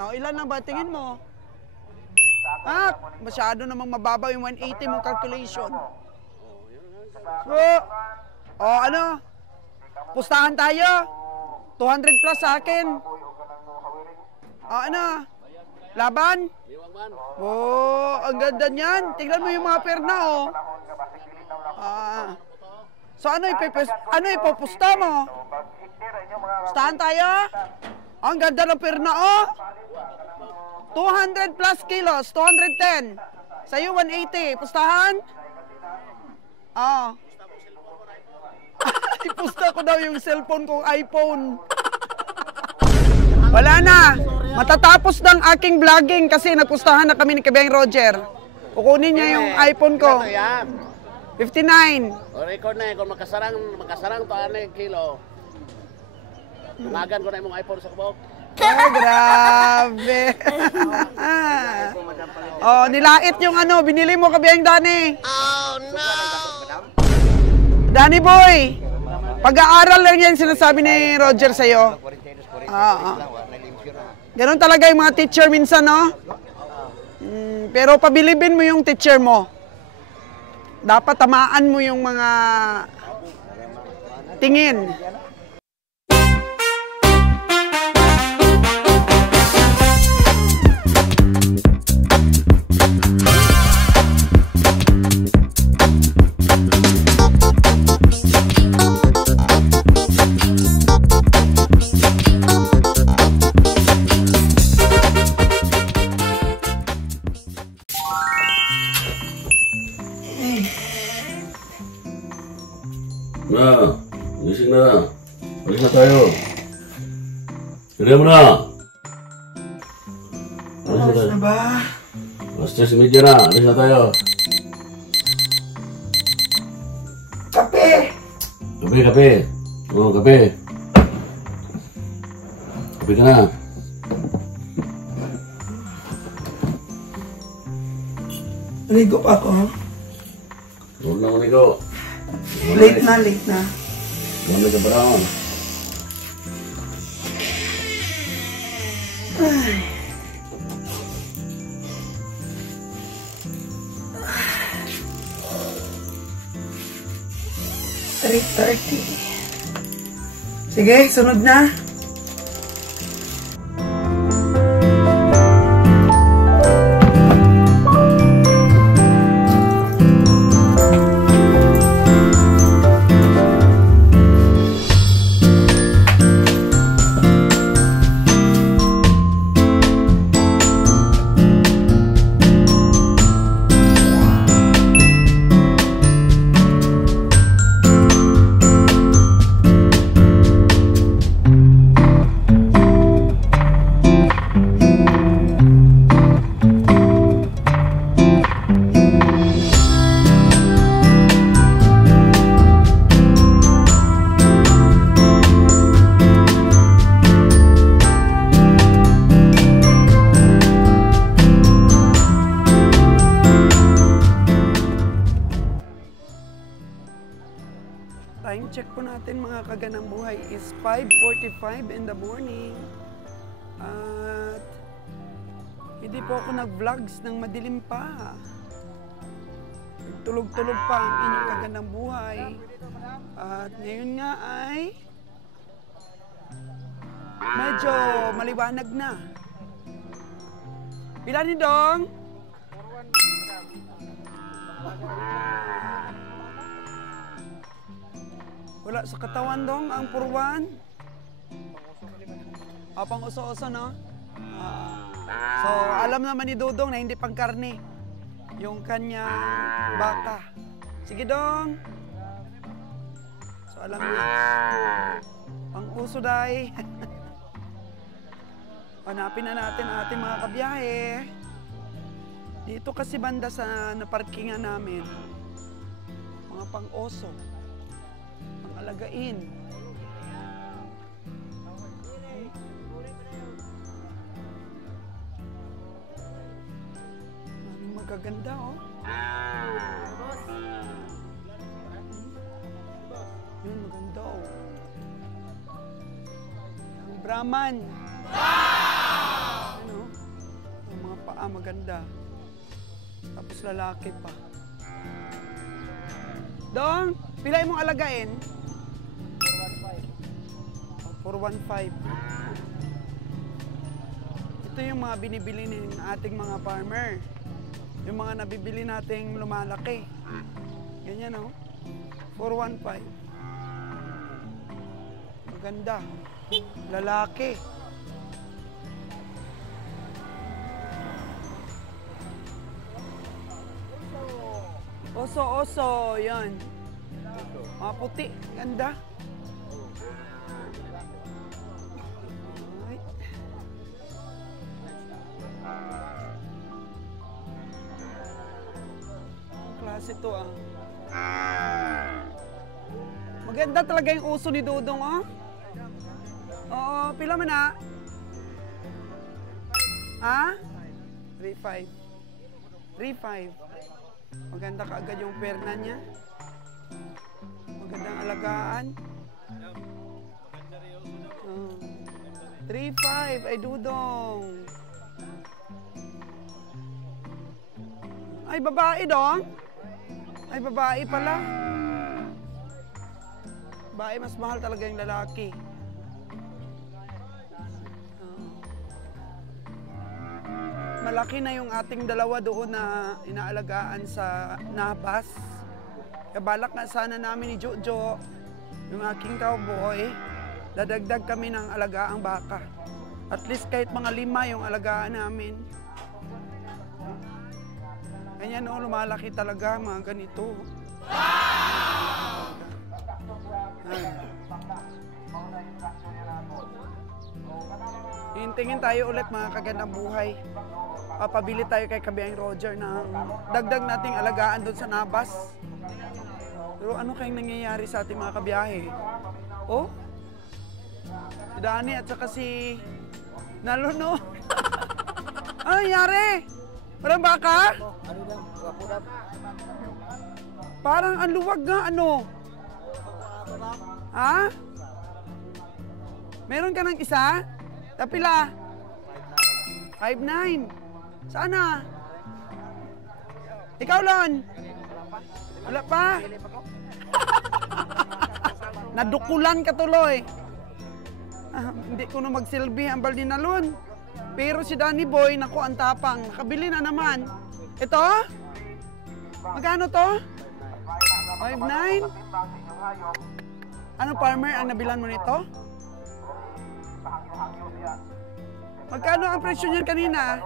Oh, ilan na ba? Tingin mo? Ah, masyado namang mababaw yung 180 mong calculation. So, oh, ano? Pustahan tayo. 200 plus sa akin. Oh, ano? Laban? Oh, ang ganda niyan. Tingnan mo yung mga perna, oh. So, ano ipupusta mo? Pustahan tayo? Oh, ang ganda ng perna, oh. 200 plus kilos, 210. Sa'yo, 180. Pustahan? Oh. Ipusta ko daw yung cellphone kong iPhone. Wala na. Matatapos ng aking vlogging kasi nagpustahan na kami ni Kabiyang Roger. Kukunin niya yung iPhone ko. 59. O record na kung makasarang to ano kilo. Tumagan ko na yung iPhone sa kubok. Oh, grabe. Oh, nilait yung ano, binili mo Kabiyang Dani. Oh, no. Dani boy, pag-aaral lang yan sinasabi ni Roger sa'yo. Ganon talaga yung mga teacher minsan, no? Pero pabilibin mo yung teacher mo. Dapat tamaan mo yung mga tingin. Na, gising na. Balik na tayo. Kaya mo na. Alas na ba? Alas 3:30 na. Alis na tayo. Kape! Kape. Oo, kape. Kape ka na. Ligo pa ako. Huwag na manigo. Late na. Gamay ka pa rin. Ay. $3:30. Sige, sunod na. Time check po natin mga kaganang buhay is 5:45 in the morning. At hindi po ako nag-vlogs ng madilim pa. Tulog-tulog pa ang inyong kaganang buhay. At ngayon nga ay medyo maliwanag na. Pila ni Dong? Wala sa katawan Dong ang purwan. Pang uso-uso, no? So, alam naman ni Dudong na hindi pang karne yung kanyang baka. Sige Dong. So, alam niya. Pang uso dahi. Hanapin na natin ang ating mga kabiyahe. Dito kasi banda sa naparkingan namin. Mga pang-oso. Pang-alagain. Maraming magaganda, oh. Yun, maganda, oh. Ang Brahman. Wow! maganda. Tapos lalaki pa. Dong, pilay mong alagain? 415. Ito yung mga binibili ng ating mga farmer. Yung mga nabibili nating lumalaki. Ganyan, oh. 415. Maganda. Lalaki. Oso. Yan. Mga puti. Ganda. Ay. Ang klase to, ah. Maganda talaga yung uso ni Dudong, oh. Oo, pila mo na? Ha? 3.5. 3.5. Maganda kaagad yung perna niya. Magandang alagaan. 3.5 ay Dudong. Ay, babae dong. Ay, babae pala. Babae, mas mahal talaga yung lalaki. Malaki na yung ating dalawa doon na inaalagaan sa Nabas. Kaya balak nga sana namin ni Jojo, yung aking cowboy, dadagdag kami ng alagaang baka. At least kahit mga 5 yung alagaan namin. Ganyan, no, lumalaki talaga mga ganito. Hintingin tayo ulit mga kagandang buhay. Papabili tayo kay Kabiyaing Roger ng dagdag nating alagaan doon sa Nabas. Pero ano kayong nangyayari sa ating mga kabiyahe? Oh? Si Danny at saka si Naluno. Ano nangyari? Walang baka? Parang ang luwag nga, ano? Ha? Meron ka ng isa? Tapila? 5'9". Saan na? Ikaw, Lon? Wala pa? Nadukulan ka tuloy. Hindi ko na magsilbi ang baldi na Lon. Pero si Danny Boy, naku, ang tapang. Nakabili na naman. Ito? Magkano to? 5'9"? Ano, farmer, ang nabilan mo nito? Magkano ang presyo niyan kanina?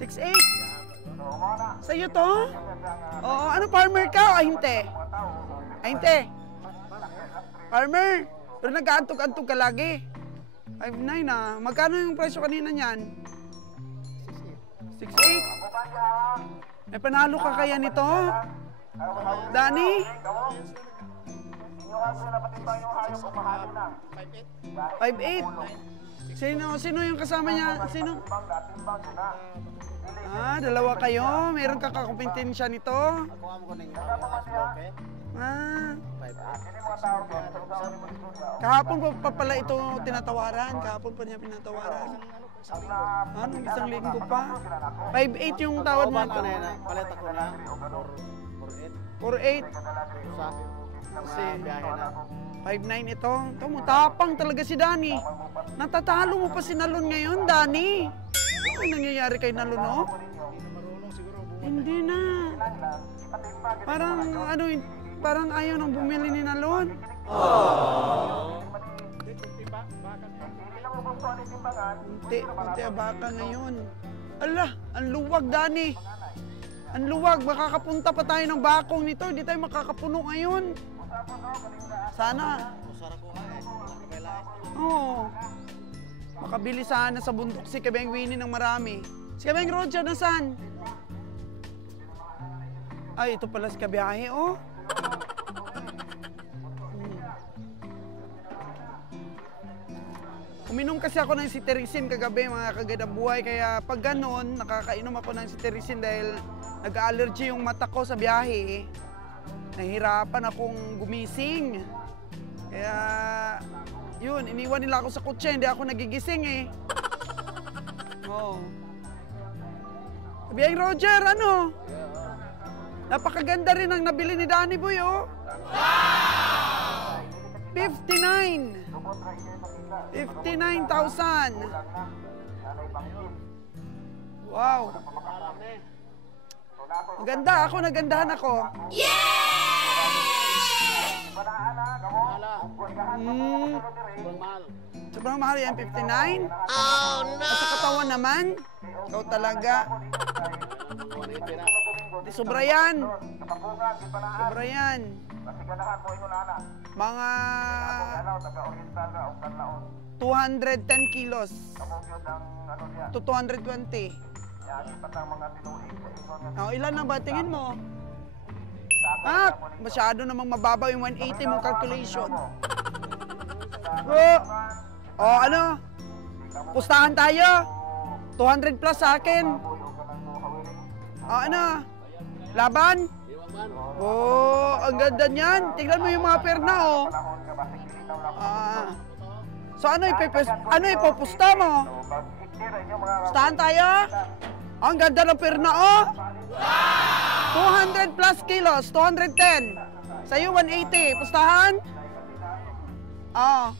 6'8". Sa'yo to? Oo, ano, farmer ka o ahinte? Ahinte? Farmer? Pero nag-aantog-antog ka lagi. 5'9" ah. Magkano yung presyo kanina niyan? 6'8". May panalo ka kaya nito? Danny? 5'8". Sino yung kasama niya? Sino? Dalawa kayo. Meron ka kakumpetensya nito? Kahapon pa pala ito tinatawaran. Kahapon pa niya pinatawaran. Nung isang linggo pa. 5'8" yung tawad mo ito. Palit ako na. 4'8". Kasi 5'9" ito. Ito mo, tapang talaga si Danny. Natatalo mo pa si Nalon ngayon, Danny. Ano nangyayari kay Nalon, no? Hindi na. Parang ayaw nang bumili ni Nalon. Kunti baka ngayon. Ala, ang luwag, Danny. Ang luwag, makakapunta pa tayo ng bakong nito. Hindi tayo makakapuno ngayon. Sana. Oo. Makabili sana sa bundok si Kabiyaing Winnie ng marami. Si Kabiyaing Roger, nasaan? Ay, ito pala si Kabiyahe, oh. Uminom kasi ako ng cetirizine kagabi, mga kagandang buhay. Kaya pag ganon, nakakainom ako ng cetirizine dahil nag-allergy yung mata ko sa biyahe. Nahihirapan akong gumising. Kaya, yun, iniwan nila ako sa kutse, hindi ako nagigising eh. Oo. Kabiyahing Roger, ano? Napakaganda rin ang nabili ni Danny Boy, oh. 59. 59,000. Wow. Maganda ako, nagandahan ako. Sobrang mahal yan, 59. Oh no! At sa katawan naman, ikaw talaga. Di sobra yan. Sobra yan. Mga 210 kilos to 220. Oh, ilan na ba? Tingin mo? Ah, masyado namang mababaw yung 180 mong calculation. Oh, ano? Pustahan tayo. 200 plus sa akin. Oh, ano? Laban? Oh, ang ganda niyan. Tingnan mo yung mga perna, oh. So, ano ipupusta mo? Pustahan tayo? Oh, ang ganda ng perna, oh. 200 plus kilos, 210. Sa'yo, 180. Pustahan? Oh.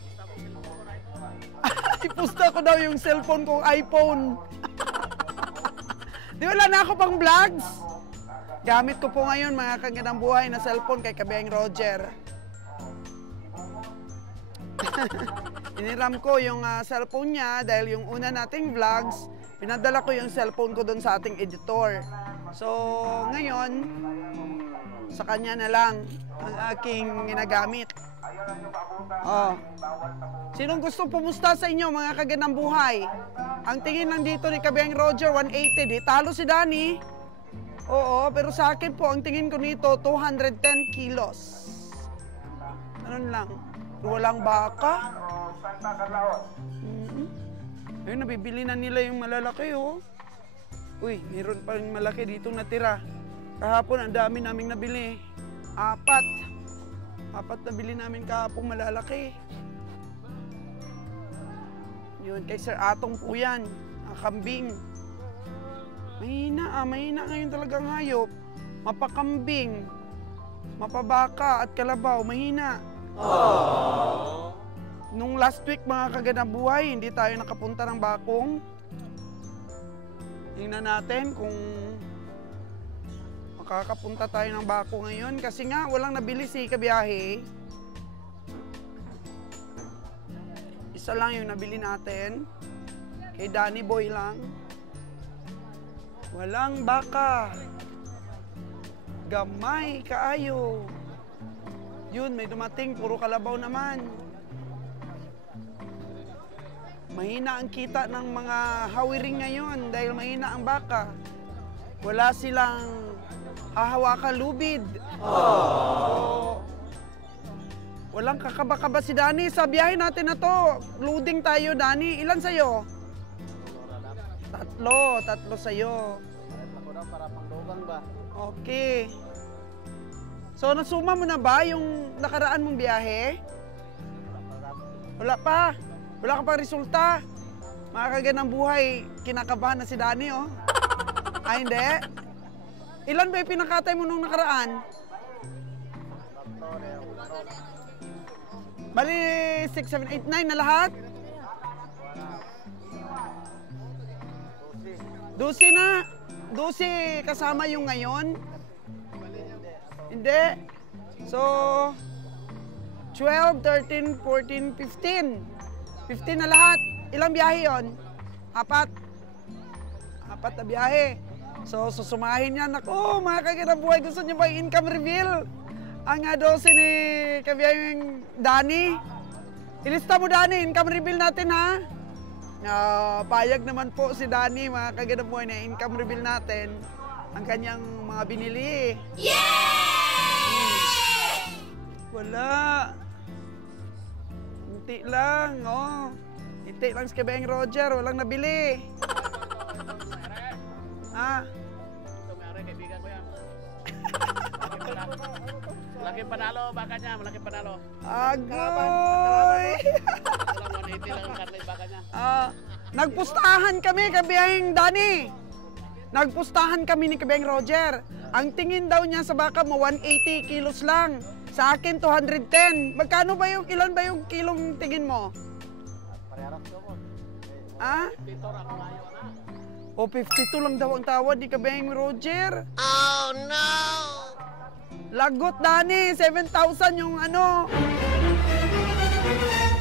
Ipusta ko daw yung cellphone kong iPhone. Di wala na ako pang vlogs. Gamit ko po ngayon mga kagandang buhay na cellphone kay Kabiyahing Roger. Iniram ko yung cellphone niya dahil yung una nating vlogs, pinadala ko yung cellphone ko doon sa ating editor. So, ngayon, sa kanya na lang ang aking ginagamit. Oh. Sinong gusto pumusta sa inyo mga kagandang buhay? Ang tingin lang dito ni Kabiyahing Roger, 180. Di talo si Danny. Oo, pero sa akin po, ang tingin ko nito, 210 kilos. Ganun lang. Walang baka. Ayun, nabibili na nila yung malalaki, oh. Uy, meron pa rin malaki dito natira. Kahapon, ang dami naming nabili. 4. 4 nabili namin kahapon malalaki. Yun, kay Sir Atong po yan. Kambing. Mahina ngayon talagang hayop. Mapakambing, mapabaka at kalabaw, mahina. Aww. Nung last week mga kagandang buhay, hindi tayo nakapunta ng Bakong. Tingnan natin kung makakapunta tayo ng Bakong ngayon. Kasi nga, walang nabili si Kabiyahe. Isa lang yung nabili natin. Kay Danny Boy lang. Walang baka. Gamay kaayo. Yun, may dumating, puro kalabaw naman. Mahina ang kita ng mga hawiring ngayon dahil mahina ang baka. Wala silang hahawakan lubid. So, walang kakaba-kaba si Danny. Sa biyahe natin na to, loading tayo, Danny. Ilan sa'yo? 3 sa'yo. Para pangdugang ba? Okay. So, nasuma mo na ba yung nakaraan mong biyahe? Wala pa. Wala ka pa resulta. Mga kagandang buhay, kinakabahan na si Danny, oh. Ay, hindi. Ilan ba yung pinakatay mo nung nakaraan? Bali, 6, 7, 8, 9 na lahat? 12 na. 12 kasama yung ngayon? Hindi. So, 12, 13, 14, 15. 15 na lahat. Ilang biyahe yon? 4. 4 na biyahe. So, susumahin yan. Ako, mga kagandang buhay, gusto niyo ba income reveal? Ang 12 ni Kabiyahing Danny. Ilista mo, Danny, income reveal natin, ha? Payag naman po si Danny, mga kagandang buhay, na income reveal natin ang kanyang mga binili. Wala. Hinti lang, oh. Hinti lang si Kabiyahing Roger, walang nabili. Ha? Ito may kaibigan ko yan. Malaking panalo, baka niya, malaking panalo. Agoy! Walang 180 lang ang karne, baka niya. Nagpustahan kami, kabiyahing Dani. Nagpustahan kami ni kabiyahing Roger. Ang tingin daw niya sa baka mo, 180 kilos lang. Sa akin, 210. Magkano ba yung, ilan ba yung kilong tingin mo? Ah? O, 52 lang daw ang tawad ni kabiyahing Roger. Oh no! Lagot, Dani. 7,000 yung ano.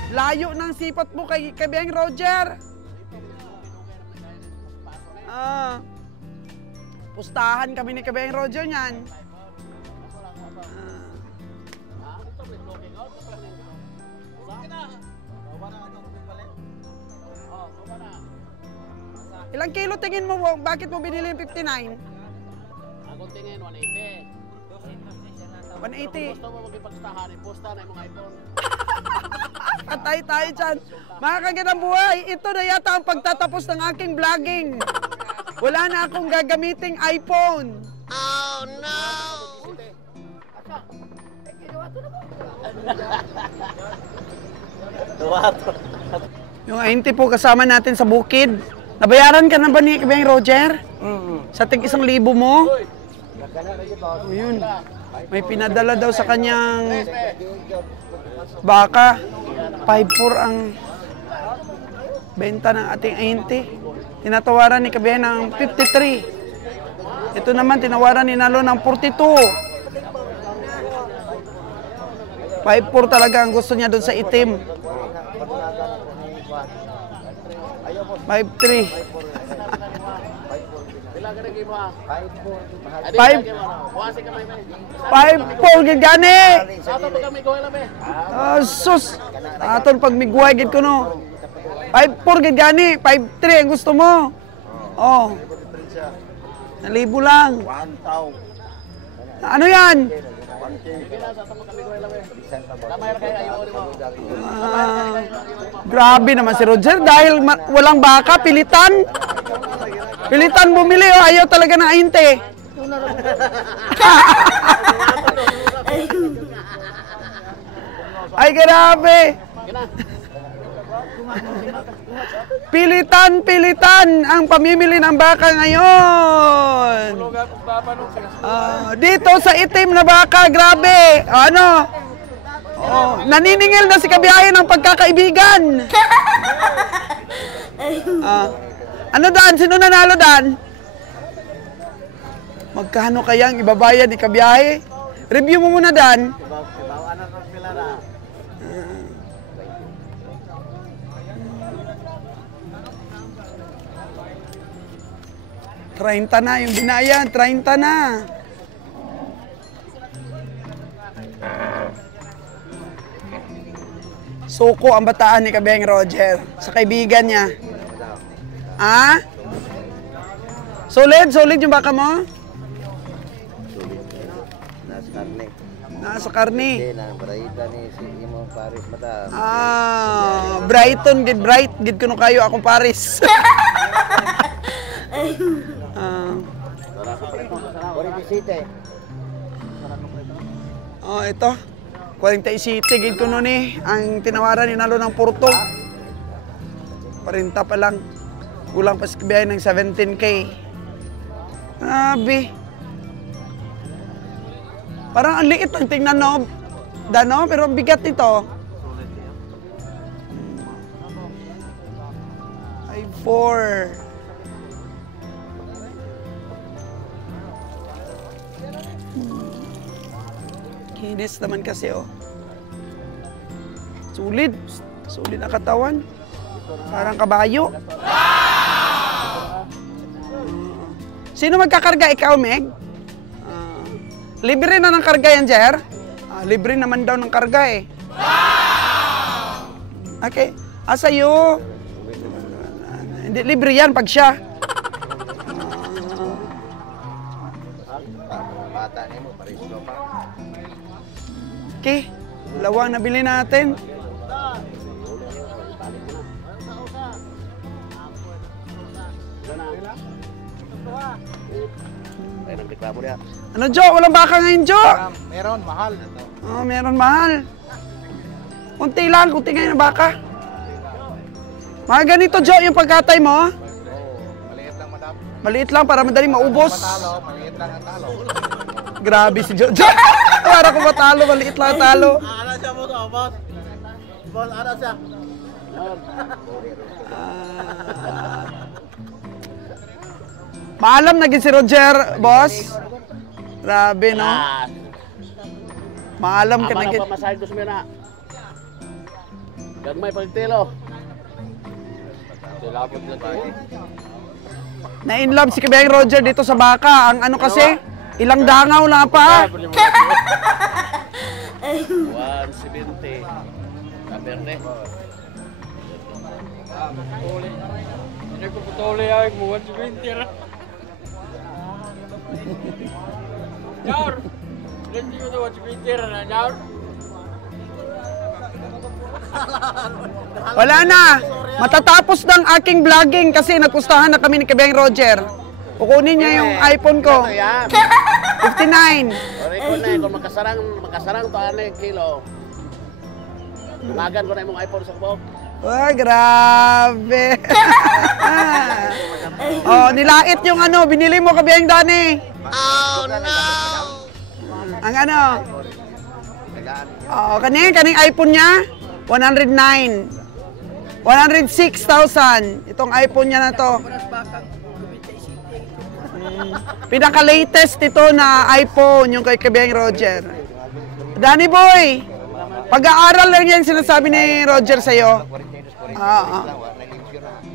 Layo ng sipat mo kay kabiyahing Roger. Pustahan kami ni kabiyahing Roger niyan. Ilang kilo tingin mo? Bakit mo binili yung 59? Akong tingin, 180. 180. Gusto mo magipagstahan, iposta na yung mga iPhone. Patay tayo dyan. Mga kagandang buhay, ito na yata ang pagtatapos ng aking vlogging. Wala na akong gagamiting iPhone. Oh no! Yung 90 po kasama natin sa bukid. Nabayaran ka na ba ni kabiyahing Roger? Sa tig 1,000 mo? O yun. May pinadala daw sa kanyang baka. 5,400 ang benta ng ating 90. Tinatawaran ni kabiyahing ng 53. Ito naman tinawaran ni Nalo ng 42. 5,400 talaga ang gusto niya doon sa itim. 5,300. Bila ka naging mo 5,400 gid gani. Sa ato pag kami gawin labi. Sus. Aton pag migway gid ko no. 5,400 gid gani, 5,300 ang gusto mo. Oh. 1,000 lang. 1,000. Ano yan? Grabe naman si Roger dahil walang baka, pilitan. Pilitan bumili, oh, ayaw talaga na ahinte. Ay, grabe. Pilitan ang pamimili ng baka ngayon. Dito sa itim na baka, grabe. Ano? Naniningil na si kabiyahe ng pagkakaibigan. Ano Dan? Sino nanalo Dan? Magkano kayang ibabayad ni kabiyahe? Review mo muna Dan. Trainta na yung binayad, 30 na. Suko ang bataan ni kabiyahing Roger sa kaibigan niya. Ah? Solid yung baka mo? Nasa karne. Nasa karne. Hindi na, Brighton ni si Imo Paris mata. Brighton, bright, gid kuno kayo akong Paris. Ito. 47 gid kuno ni ang tinawaran ni Nalo ng Porto. 40 pa lang. Kulang pa sa biyahe ng 17K. Grabe. Parang ang liit ang tingnan no. Dano, pero ang bigat ito. Ay, 4. Kinis naman kasi oh. Sulit. Sulit ang katawan. Parang kabayo. Sino magkakarga? Ikaw, Meg? Libre na ng karga yan, Jer? Libre naman daw ng karga eh. Okay. Sa'yo. Hindi, libre yan pag siya. Bata ni mo, Paris no pa. Okay. Lawang nabili natin. Ano, Jo? Walang baka ngayon, Jo? Meron, mahal. Oh, meron mahal. Kunti lang, kunti ngayon ang baka. Mga ganito, Jo, yung pagkatay mo? Maliit lang, madam. Maliit lang para madaling maubos. Talo, maliit lang ang talo. Grabe si Jo. Jo! Para ko matalo, maliit lang ang talo. Ano siya mo to, boss? Boss, ano siya? Maalam naging si Roger, boss. Grabe, no? Maalam ka Ama naging. na pamasahe gusto mo na. Gagmay pagtilo. Silapot na tayo. Na-inlove si Kabeng Roger dito sa baka. Ang ano kasi, ilang dangaw lang pa. 170. Kaberde. Hindi ko putuli ay mo 120 ra. Jar. Hindi ko to 120 ra na jar. Wala na. Matatapos ng aking vlogging kasi nagpustahan na kami ni Kabeng Roger. Kukunin niya yung iPhone ko. Ito yan. 59. Ori ko na, kung makasarang to ane kilo. Tumagan ko na yung iPhone sa kubok. Ay, grabe. Oh, nilait yung ano, binili mo Kabeng Dani. Oh no! Ang ano? Oh, kaning iPhone niya, 109. 106,000. Itong iPhone niya na to. Pinaka-latest ito na iPhone, yung kay Kabeng Roger. Danny Boy, pag-aaral lang yan sinasabi ni Roger sa'yo.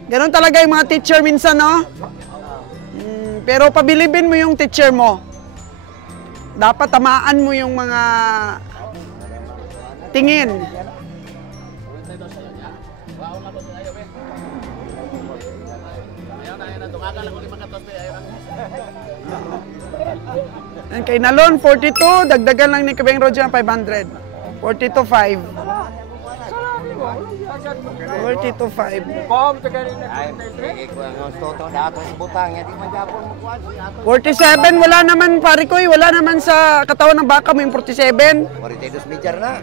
Ganon talaga yung mga teacher minsan, no? Pero pabilibin mo yung teacher mo. Dapat tamaan mo yung mga tingin. And kay Nalon, 42. Dagdagan lang ni Kabeng Roger ng 500. 42.5. 42.5. Bom to ganin na. Ay, sige ko ang toto dato sa butang, hindi man japon mo kuan. 47, wala naman pare ko, wala naman sa katawan ng baka mo yung 47. 42 meter na.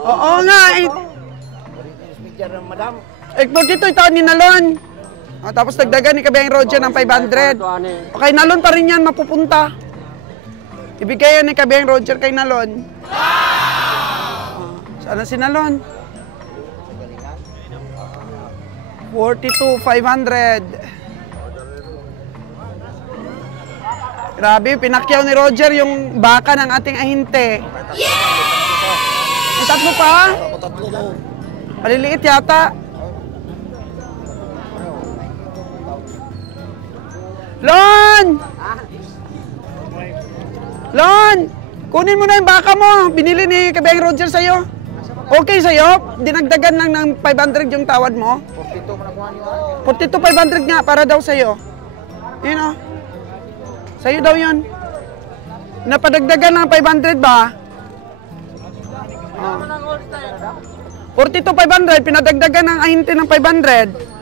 Oo nga, 42 meter na, madam. 42 ito ni Nalon. Tapos dagdagan ni Kabeng Roger ng 500. Okay, Nalon pa rin yan mapupunta. Ibigay yan ni Kabeng Roger kay Nalon. Sana si Nalon? 42,500. Grabe, pinakyaw ni Roger yung baka ng ating ahinte. May tatlo pa? Maliliit yata. Lon! Lon! Kunin mo na yung baka mo. Binili ni Kabeng Roger sa'yo. Okay sa'yo? Dinagdagan lang ng 500 yung tawad mo. 42,500 nga para daw sa'yo. Yun o. Sa'yo daw yun. Napadagdagan ng 500 ba? 42,500. Pinadagdagan ng ahinte ng 500.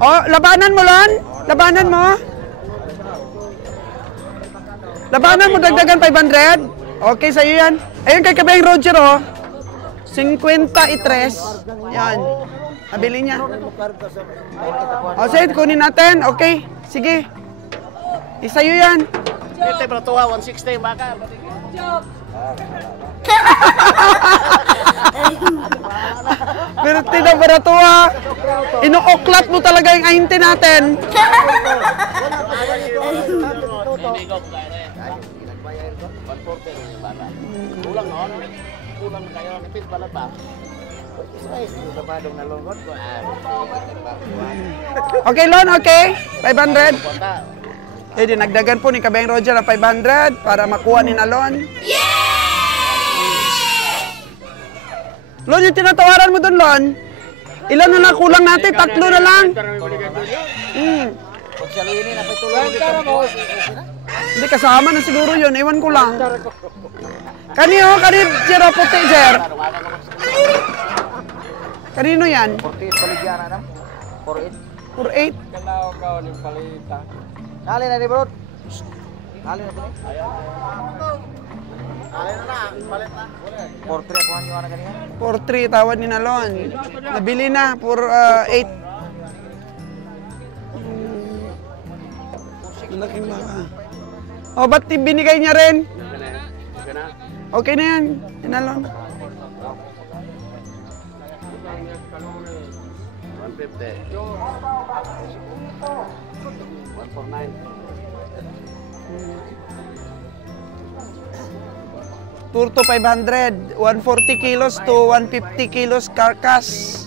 Oh, labanan mo, Lon? Labanan mo? Labanan mo, dagdagan 500? Okay, sa'yo yan. Ayun kay Kabeng Roger, oh. 53. Yan. Nabili niya. O, sige, kunin natin. Okay, sige. Sa'yo yan. Ito yung tuwa, 160 yung baka. Pero tinabaratuwa. Inuoklat mo talaga yung ahinte natin. Hindi ko kaya na eh. 140 yung baka. Kulang noon. Kulang kayo. Nipit pala pa. Okay, Lon, okay? 500. Punta. Eh, dinagdagan po ni Kabeng Roger ang 500 para makuha ni Nalon. Lon, yung tinatawaran mo doon, Lon. Ilan na lang kulang natin? 3 na lang. Hindi, kasama na siguro yun. Iwan ko lang. Kanino? Sira puti, Jer. Kanino yan? 48 paligyan na. 48. 48. Kanaw ka ni palita. Dali na ni bro. Dali na 4-3 ako ang iwan na ganyan. 4-3 tawad ni Nalon. Nabili na for 8. Malaking baka. O, ba't binigay niya rin? Okay na? Okay na yan, Nalon. 150. 149. Tour to 500, 140 kilos to 150 kilos carcass.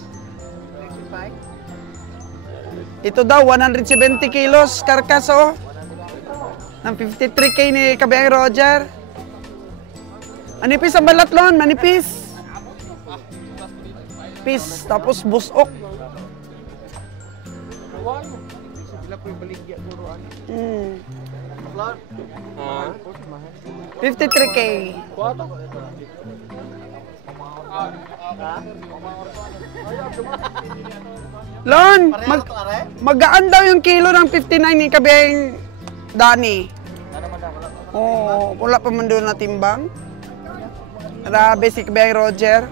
Ito daw, 170 kilos carcass, oh. Ng 53K ni Kabayang Roger. Manipis ang balatlon, manipis. Pis, tapos busok. 53K. Lon, magaan daw yung kilo ng 59 ni Kabayang Dani. Oo, wala pa man doon na timbang. Grabe si Kabayang Roger.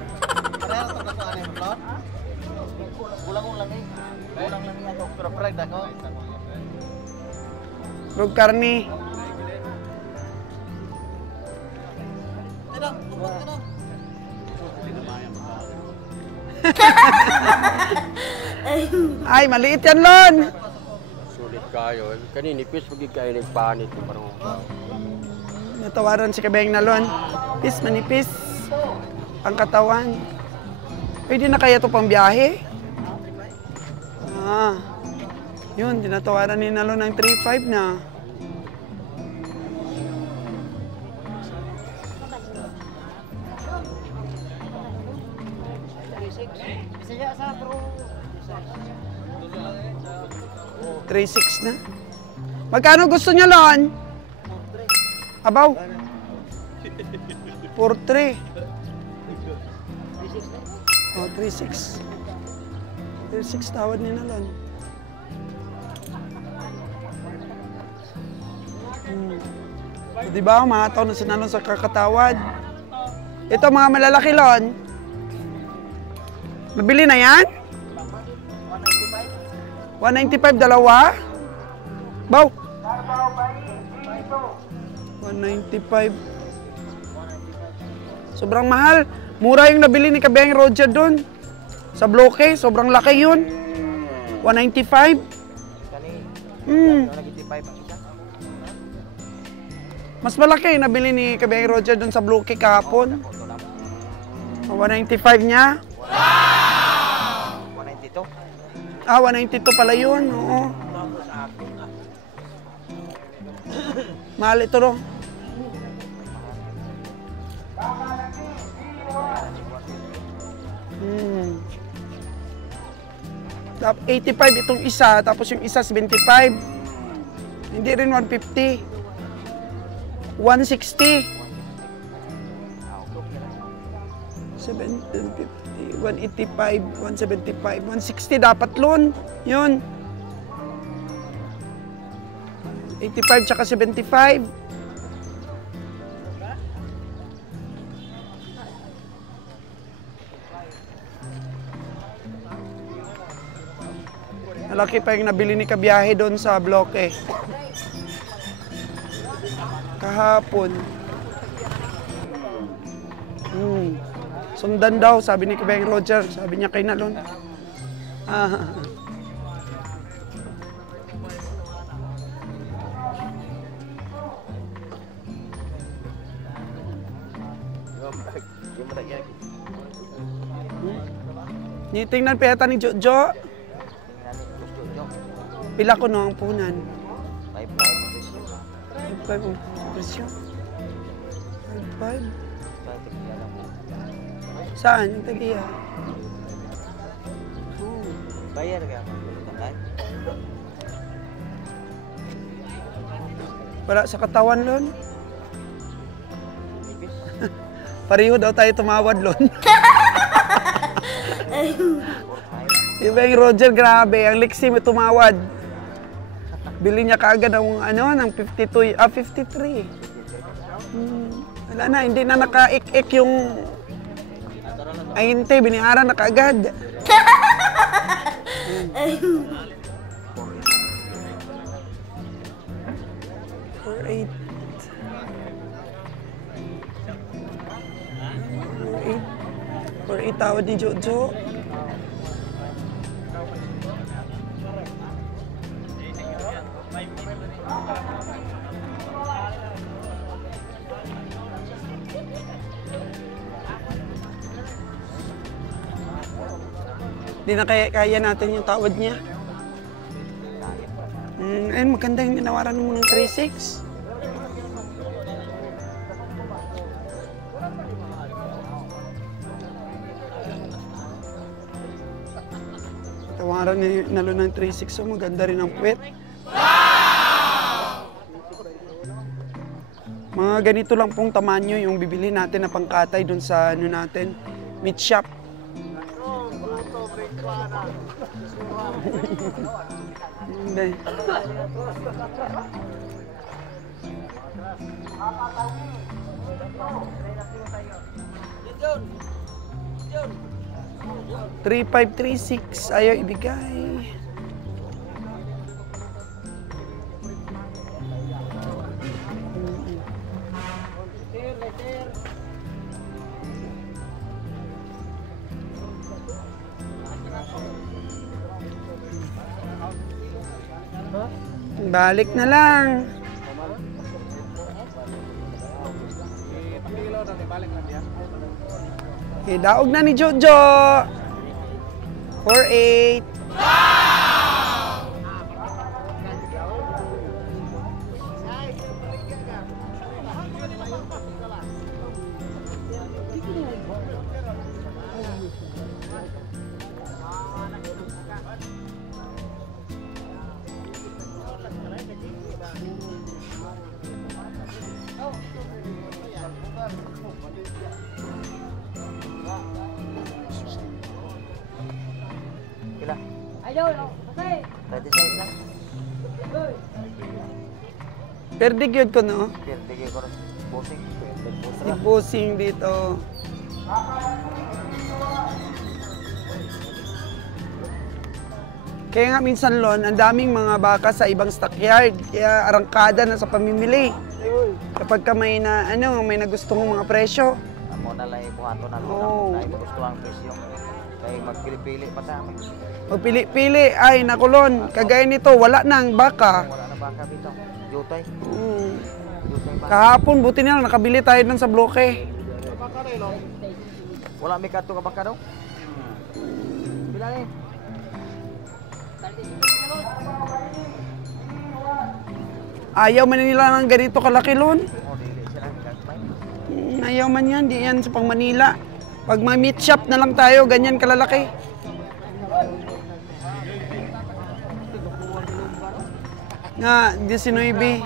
Rug karni. Ay, maliit yan, Lon. Sulit kayo. Kanini, pis pag kayo nagpanit. Natawaran si Kabayang na, Lon. Pis, manipis. Ang katawan. Pwede na kaya ito pang biyahe? Ah. Yun, tinatawaran ni Nalon ng 3.5 na. $3.6 na. Magkano gusto niya, Lon? Abaw? 4.3. Oh, 3.6. 3.6 tawad ni Nalon. Diba, umataw na si Nalon sa kakatawad. Ito, mga malalaki, Lon. Mabili na yan? 195 dalawa? Baw! 195. Sobrang mahal. Mura yung nabili ni Kabayang Roger doon. Sa bloke, sobrang laki yun. 195. Mas malaki yung nabili ni Kabayang Roger doon sa bloke kahapon. 195 niya. Wow! 192. Ah, 192 pala yun. Oo. Mahal ito, no? Tapos 85 itong isa, tapos yung isa 75. Hindi rin 150. 160. 750, 185, 175, 160 dapat, Lon. Yun. 85 tsaka 75. Malaki pa yung nabili ni Kabiyahe doon sa bloke. Kahapon. Sundan daw, sabi ni Kabayang Roger. Sabi niya kay Nalon. Ah. Tingnan peta ni Jojo. Pila ko no ang punan? 5.5 ang presyo. 5.5. Saan yung tag-iya? Bayar ka. Wala sa katawan, Lon. Pareho daw tayo tumawad, Lon. Iba yung Roger, grabe. Ang liksi mo tumawad. Bili niya kaagad ng, ng 53. Wala na, hindi na naka-ik-ik yung 20, biniharan na kaagad. 4.8. 4.8 tawad ni Jojo. Hindi na kaya natin yung tawad niya. Ayun, maganda yung ginawaran mo ng 3.6. Tawaran niya nalo ng 3.6, so maganda rin ang puwet. Mga ganito lang pong tamanyo yung bibili natin na pangkatay dun sa ano natin, meat shop. Hindi. $3,536 ayaw ibigay. Balik na lang. Daog na ni Jojo. 4.8. Kila. Ayaw, okay. 36 lang. Perde gyud ko no. Pwede ko rin. Bossing. Si Bossing dito. Kaya nga minsan Lon, ang daming mga baka sa ibang stockyard. Kaya arangkada na sa pamimili. Kapag ka may na may nagustong mga presyo. Amo na lang ibuhato na Oo. lang. Dahil gusto ang presyo. Kaya magpili-pili pa sa amin. Magpili-pili, ay nakulon. Kagaya nito, wala nang baka. Wala na baka dito. Jutay. Mm. Jutay ba? Kahapon, buti na lang, nakabili tayo ng sa bloke. Wala may kato ka baka daw? Bila ni? Ayaw man nila ng ganito kalaki, Lon. O, dili sila. Gagmay. Ayaw man yan, di yan sa pang Manila. Pag may meat shop na lang tayo, ganyan kalalaki. Nga, 19.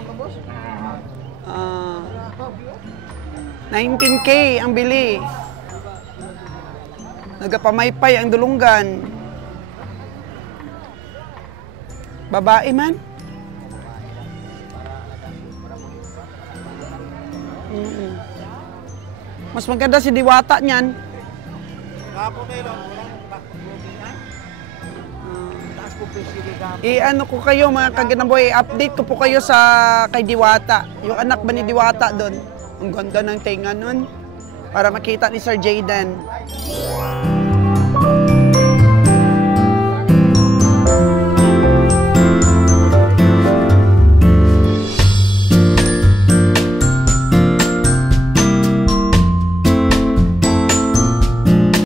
19K ang bili. Nagapamaypay ang dulunggan. Babae man? Mas maganda si Diwata niyan. I-ano ko kayo mga kaginaboy, update ko po kayo sa kay Diwata. Yung anak ba ni Diwata doon? Ang ganda ng tinga nun. Para makita ni Sir Jayden.